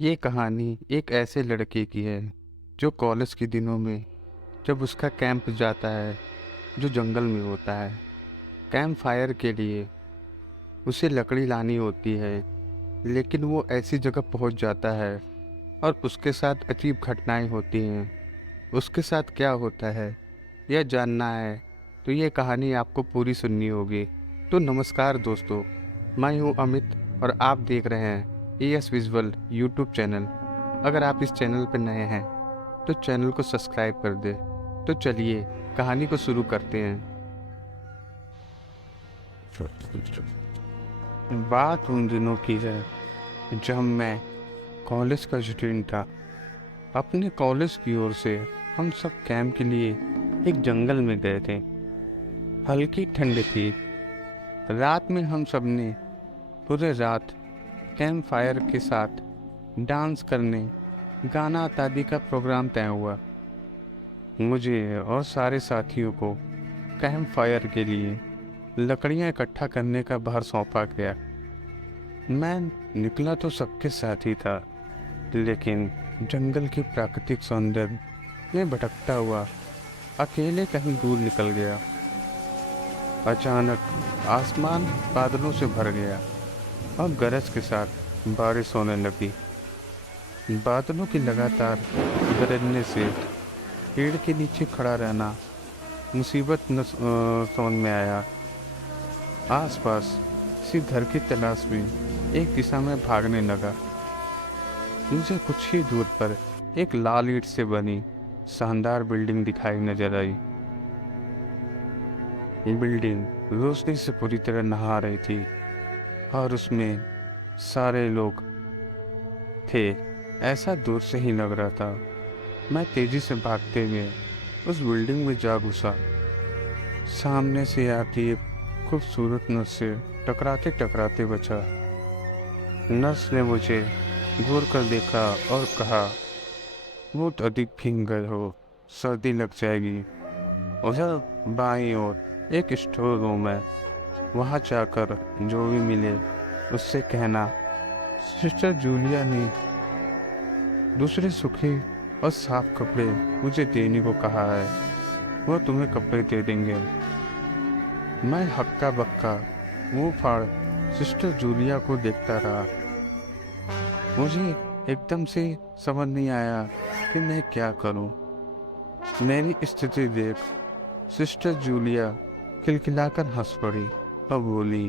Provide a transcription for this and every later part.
ये कहानी एक ऐसे लड़के की है जो कॉलेज के दिनों में जब उसका कैंप जाता है जो जंगल में होता है। कैंप फायर के लिए उसे लकड़ी लानी होती है, लेकिन वो ऐसी जगह पहुंच जाता है और उसके साथ अजीब घटनाएं होती हैं। उसके साथ क्या होता है यह जानना है तो ये कहानी आपको पूरी सुननी होगी। तो नमस्कार दोस्तों, मैं हूँ अमित और आप देख रहे हैं एएस विजुअल यूट्यूब चैनल। अगर आप इस चैनल पर नए हैं तो चैनल को सब्सक्राइब कर दे। तो चलिए कहानी को शुरू करते हैं। बात उन दिनों की है जब मैं कॉलेज का स्टूडेंट था। अपने कॉलेज की ओर से हम सब कैंप के लिए एक जंगल में गए थे। हल्की ठंड थी। रात में हम सब ने पूरे रात कैंप फायर के साथ डांस करने, गाना आदि का प्रोग्राम तय हुआ। मुझे और सारे साथियों को कैंप फायर के लिए लकड़ियां इकट्ठा करने का भार सौंपा गया। मैं निकला तो सबके साथ ही था, लेकिन जंगल के प्राकृतिक सौंदर्य में भटकता हुआ अकेले कहीं दूर निकल गया। अचानक आसमान बादलों से भर गया और गरज के साथ बारिश होने लगी। बादलों की लगातार गरजने से पेड़ के नीचे खड़ा रहना मुसीबत न समझ में आया। आसपास किसी घर की तलाश में एक दिशा में भागने लगा। मुझे कुछ ही दूर पर एक लाल ईंट से बनी शानदार बिल्डिंग दिखाई नजर आई। ये बिल्डिंग रोशनी से पूरी तरह नहा रही थी और उसमें सारे लोग थे। ऐसा दूर से ही लग रहा था। मैं तेजी से भागते हुए उस बिल्डिंग में जा घुसा। सामने से आती एक खूबसूरत नर्स से टकराते टकराते बचा। नर्स ने मुझे घूर कर देखा और कहा, बहुत अधिक भीग गए हो, सर्दी लग जाएगी। उधर बाईं ओर एक स्टोर रूम है, वहाँ जाकर जो भी मिले उससे कहना सिस्टर जूलिया ने दूसरे सूखे और साफ कपड़े मुझे देने को कहा है। वो तुम्हें कपड़े दे देंगे। मैं हक्का बक्का मुंह फाड़ सिस्टर जूलिया को देखता रहा। मुझे एकदम से समझ नहीं आया कि मैं क्या करूं। मेरी स्थिति देख सिस्टर जूलिया खिलखिलाकर हंस पड़ी और बोली,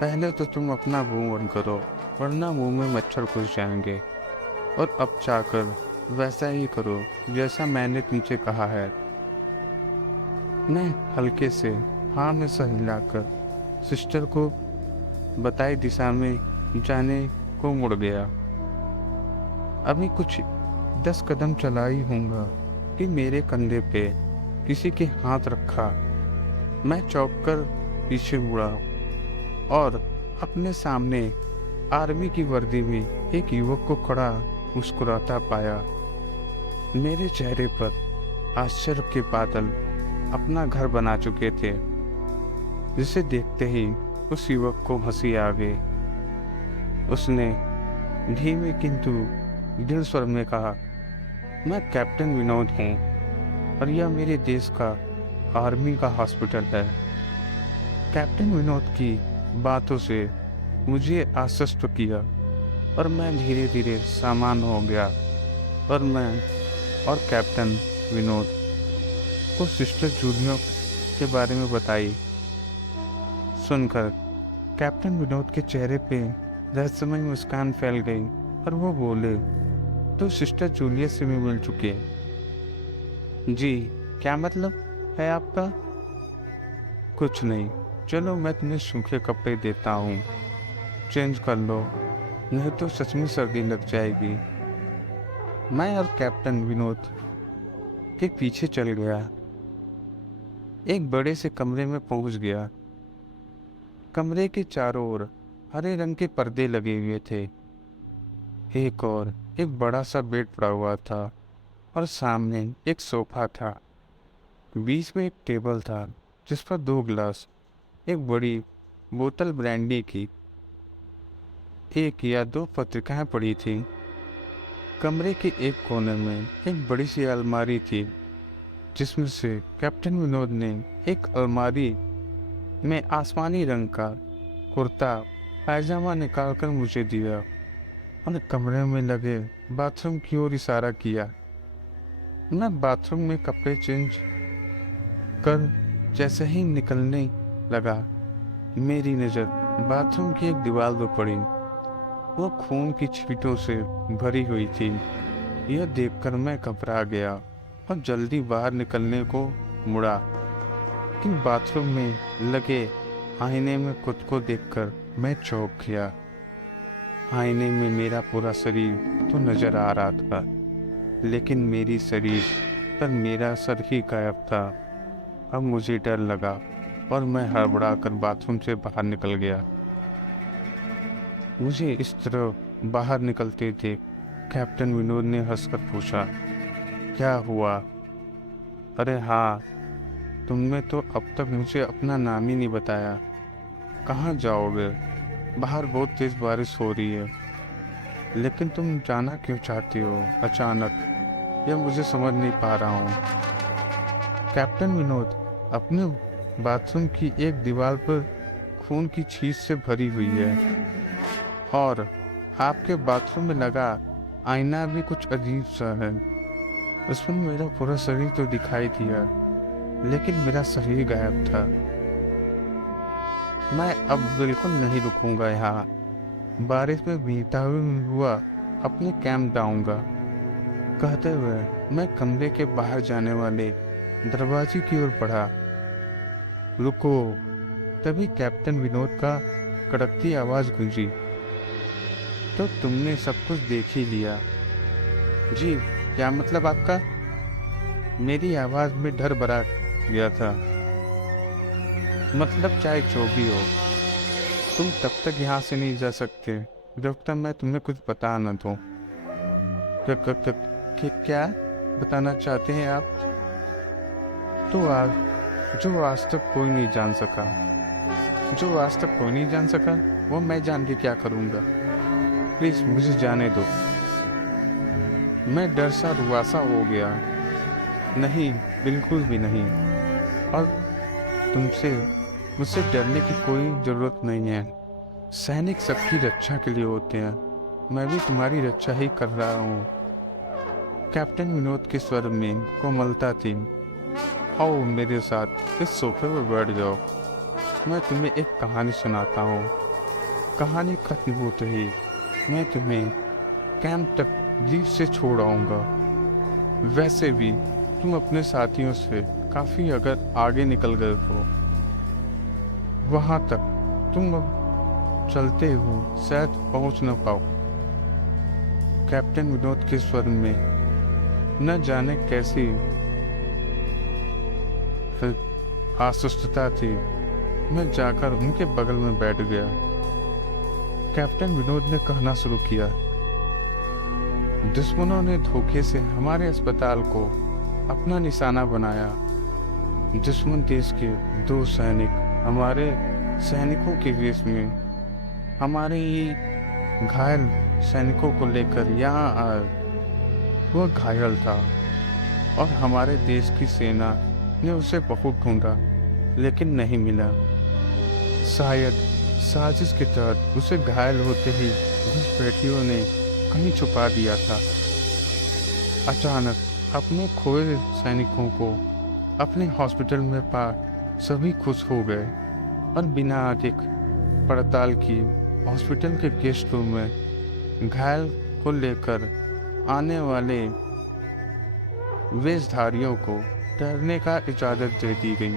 पहले तो तुम अपना मुंह बंद करो, वरना मुंह में मच्छर घुस जाएंगे। और अब जाकर वैसा ही करो जैसा मैंने तुमसे कहा है। मैं हल्के से हाँ में सर हिलाकर सिस्टर को बताई दिशा में जाने को मुड़ गया। अभी कुछ 10 कदम चला ही होऊंगा कि मेरे कंधे पे किसी के हाथ रखा। मैं चौंक कर पीछे मुड़ा और अपने सामने आर्मी की वर्दी में एक युवक को खड़ा मुस्कुराता पाया। मेरे चेहरे पर आश्चर्य के बादल अपना घर बना चुके थे, जिसे देखते ही उस युवक को हंसी आ गई। उसने धीमे किंतु दृढ़ स्वर में कहा, मैं कैप्टन विनोद हूँ और यह मेरे देश का आर्मी का हॉस्पिटल है। कैप्टन विनोद की बातों से मुझे आश्वस्त किया और मैं धीरे धीरे सामान हो गया और मैं और कैप्टन विनोद को सिस्टर जूलिया के बारे में बताई। सुनकर कैप्टन विनोद के चेहरे पे रहस्यमय मुस्कान फैल गई और वो बोले, तो सिस्टर जूलिया से भी मिल चुके? जी, क्या मतलब है आपका? कुछ नहीं, चलो मैं तुम्हें सूखे कपड़े देता हूँ, चेंज कर लो, नहीं तो सच में सर्दी लग जाएगी। मैं और कैप्टन विनोद के पीछे चल गया। एक बड़े से कमरे में पहुंच गया। कमरे के चारों ओर हरे रंग के पर्दे लगे हुए थे। एक बड़ा सा बेड पड़ा हुआ था और सामने एक सोफा था। बीच में एक टेबल था जिस पर 2 गिलास, एक बड़ी बोतल ब्रांडी की, 1 या 2 पत्रिकाएं पड़ी थी। कमरे के एक कोने में एक बड़ी सी अलमारी थी, जिसमें से कैप्टन विनोद ने एक अलमारी में आसमानी रंग का कुर्ता पायजामा निकालकर मुझे दिया और कमरे में लगे बाथरूम की ओर इशारा किया। मैं बाथरूम में कपड़े चेंज कर जैसे ही निकलने लगा, मेरी नज़र बाथरूम की एक दीवार पर पड़ी। वो खून की छींटों से भरी हुई थी। यह देखकर मैं घबरा गया और जल्दी बाहर निकलने को मुड़ा, लेकिन बाथरूम में लगे आईने में खुद को देखकर मैं चौंक गया। आईने में मेरा पूरा शरीर तो नजर आ रहा था, लेकिन मेरी शरीर पर मेरा सर ही गायब था। अब मुझे डर लगा और मैं हड़बड़ाकर बाथरूम से बाहर निकल गया। मुझे इस तरह बाहर निकलते देख कैप्टन विनोद ने हंसकर पूछा, क्या हुआ? अरे हाँ, तुमने तो अब तक मुझे अपना नाम ही नहीं बताया। कहाँ जाओगे? बाहर बहुत तेज बारिश हो रही है। लेकिन तुम जाना क्यों चाहती हो अचानक? यह मुझे समझ नहीं पा रहा हूँ। कैप्टन विनोद अपने बाथरूम की एक दीवार पर खून की छींट से भरी हुई है और आपके बाथरूम में लगा आईना भी कुछ अजीब सा है। उसमें मेरा पूरा शरीर तो दिखाई दिया, लेकिन मेरा शरीर गायब था। मैं अब बिल्कुल नहीं रुकूंगा यहाँ। बारिश में भीगता हुआ अपने कैंप जाऊंगा। कहते हुए मैं कमरे के बाहर जाने वाले दरवाजे की ओर बढ़ा। रुको! तभी कैप्टन विनोद का कड़कती आवाज गूंजी। तो तुमने सब कुछ देख ही लिया? जी, क्या मतलब आपका? मेरी आवाज में डर भरा गया था। मतलब चाहे जो भी हो, तुम तब तक यहाँ से नहीं जा सकते जब तक मैं तुम्हें कुछ बता न दूं। क्या बताना चाहते हैं आप? तो आज तक कोई नहीं जान सका। जो आज तक कोई नहीं जान सका, वो मैं जान के क्या करूँगा? प्लीज मुझे जाने दो। मैं डर सा रुआसा हो गया। नहीं, बिल्कुल भी नहीं। और मुझसे डरने की कोई जरूरत नहीं है। सैनिक सबकी रक्षा के लिए होते हैं। मैं भी तुम्हारी रक्षा ही कर रहा हूँ। कैप्टन विनोद के स्वर में कोमलता थी। आओ मेरे साथ इस सोफे पर बैठ जाओ। मैं तुम्हें एक कहानी सुनाता हूँ। कहानी खत्म होते ही मैं तुम्हें कैंप तक जीप से छोड़ आऊँगा। वैसे भी तुम अपने साथियों से काफ़ी अगर आगे निकल गए हो। वहाँ तक तुम अब चलते हो शायद पहुँच न पाओ। कैप्टन विनोद के स्वर में न जाने कैसी आश्वस्तता थी। मैं जाकर उनके बगल में बैठ गया। कैप्टन विनोद ने कहना शुरू किया, दुश्मनों ने धोखे से हमारे अस्पताल को अपना निशाना बनाया। दुश्मन देश के 2 सैनिक हमारे सैनिकों के वेश में हमारे ही घायल सैनिकों को लेकर यहाँ आए। वह घायल था और हमारे देश की सेना ने उसे बहुत ढूंढा, लेकिन नहीं मिला। शायद साजिश के तहत उसे घायल होते ही घुसपैठियों ने कहीं छुपा दिया था। अचानक अपने खोए सैनिकों को अपने हॉस्पिटल में पा सभी खुश हो गए और बिना अधिक पड़ताल किए हॉस्पिटल के गेस्ट रूम में घायल को लेकर आने वाले वेशधारियों को ठहरने का इजाज़त दे दी गई।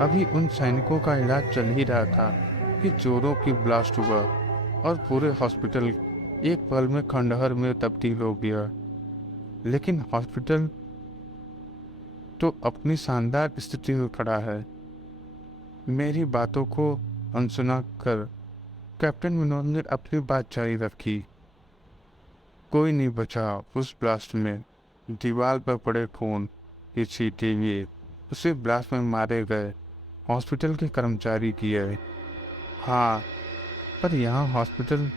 अभी उन सैनिकों का इलाज चल ही रहा था कि जोरों की ब्लास्ट हुआ और पूरे हॉस्पिटल एक पल में खंडहर में तब्दील हो गया। लेकिन हॉस्पिटल तो अपनी शानदार स्थिति में खड़ा है। मेरी बातों को अनसुना कर कैप्टन विनोद ने अपनी बात जारी रखी। कोई नहीं बचा उस ब्लास्ट में। दीवार पर पड़े खून की छींटे भी उसे ब्लास्ट में मारे गए हॉस्पिटल के कर्मचारी की है। हाँ, पर यहाँ हॉस्पिटल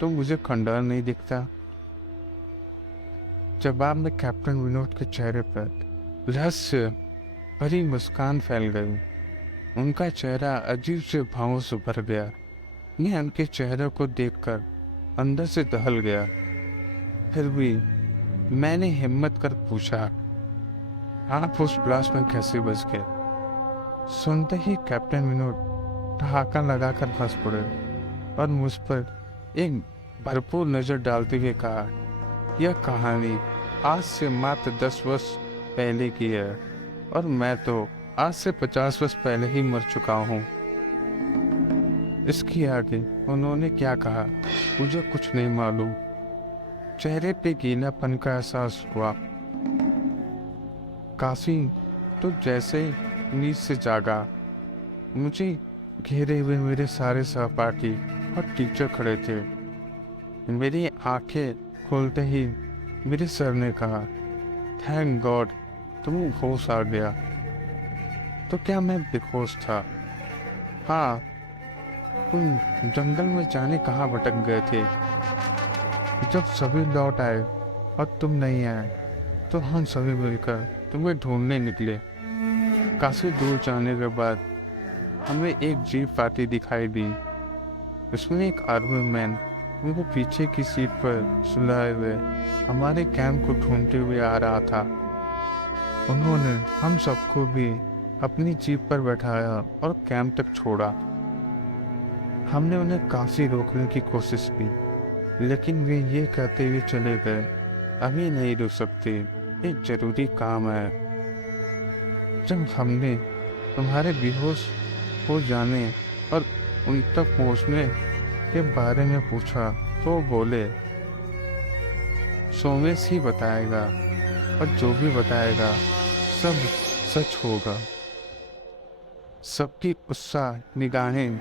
तो मुझे खंडहर नहीं दिखता। जवाब में कैप्टन विनोद के चेहरे पर रहस्य भरी मुस्कान फैल गई। उनका चेहरा अजीब से भावों से भर गया। मैं उनके चेहरे को देखकर अंदर से दहल गया। फिर भी मैंने हिम्मत कर पूछा, आप उस ब्लास्ट में कैसे बच गए? सुनते ही कैप्टन विनोद ठहाका लगाकर हंस पड़े और मुझ पर एक भरपूर नजर डालते हुए कहा, यह कहानी आज से मात्र 10 वर्ष पहले की है और मैं तो आज से 50 वर्ष पहले ही मर चुका हूँ। इसके आगे उन्होंने क्या कहा मुझे कुछ नहीं मालूम। चेहरे पे गीलापन का एहसास हुआ। काफी तो जैसे नींद से जागा। मुझे घेरे हुए मेरे सारे सहपाठी और टीचर खड़े थे। मेरी आंखें खोलते ही मेरे सर ने कहा, थैंक गॉड तुम्हें होश आ गया। तो क्या मैं बेहोश था? हाँ, तुम जंगल में जाने कहाँ भटक गए थे? जब सभी लौट आए और तुम नहीं आए तो हम सभी मिलकर तुम्हें ढूंढने निकले। काफी दूर जाने के बाद हमें एक जीप आती दिखाई दी। उसमें एक आर्मी मैन वो पीछे की सीट पर सुलाए हुए हमारे कैंप को ढूंढते हुए आ रहा था। उन्होंने हम सबको भी अपनी जीप पर बैठाया और कैंप तक छोड़ा। हमने उन्हें काफी रोकने की कोशिश की, लेकिन वे ये कहते हुए चले गए, अभी नहीं रुक सकते, एक जरूरी काम है। जब हमने तुम्हारे बेहोश हो जाने और उन तक पहुंचने के बारे में पूछा तो बोले, सोमेश ही बताएगा और जो भी बताएगा सब सच होगा। सबकी उत्साह निगाहें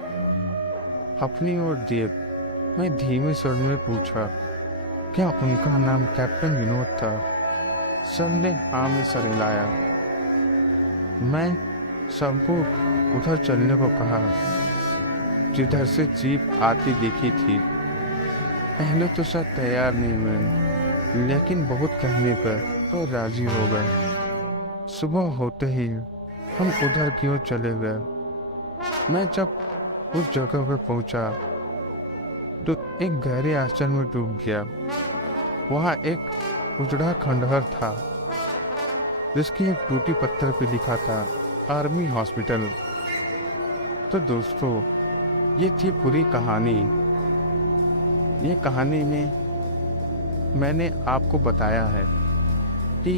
अपनी ओर देख मैं धीमे स्वर में पूछा, क्या उनका नाम कैप्टन विनोद था? सबने हाँ में सर हिलाया। मैं सबको उधर चलने को कहा जिधर से जीप आती दिखी थी। पहले तो सब तैयार नहीं हुए, लेकिन बहुत कहने पर तो राजी हो गए। सुबह होते ही हम उधर की ओर चले गए। मैं जब उस जगह पर पहुंचा तो एक गहरे आश्चर्य में डूब गया। वहाँ एक उजड़ा खंडहर था जिसकी एक टूटी पत्थर पे लिखा था आर्मी हॉस्पिटल। तो दोस्तों, ये थी पूरी कहानी। ये कहानी में मैंने आपको बताया है कि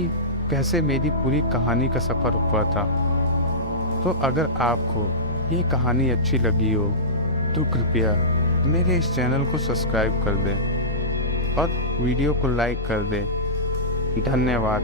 कैसे मेरी पूरी कहानी का सफ़र हुआ था। तो अगर आपको ये कहानी अच्छी लगी हो तो कृपया मेरे इस चैनल को सब्सक्राइब कर दें और वीडियो को लाइक कर दें। धन्यवाद।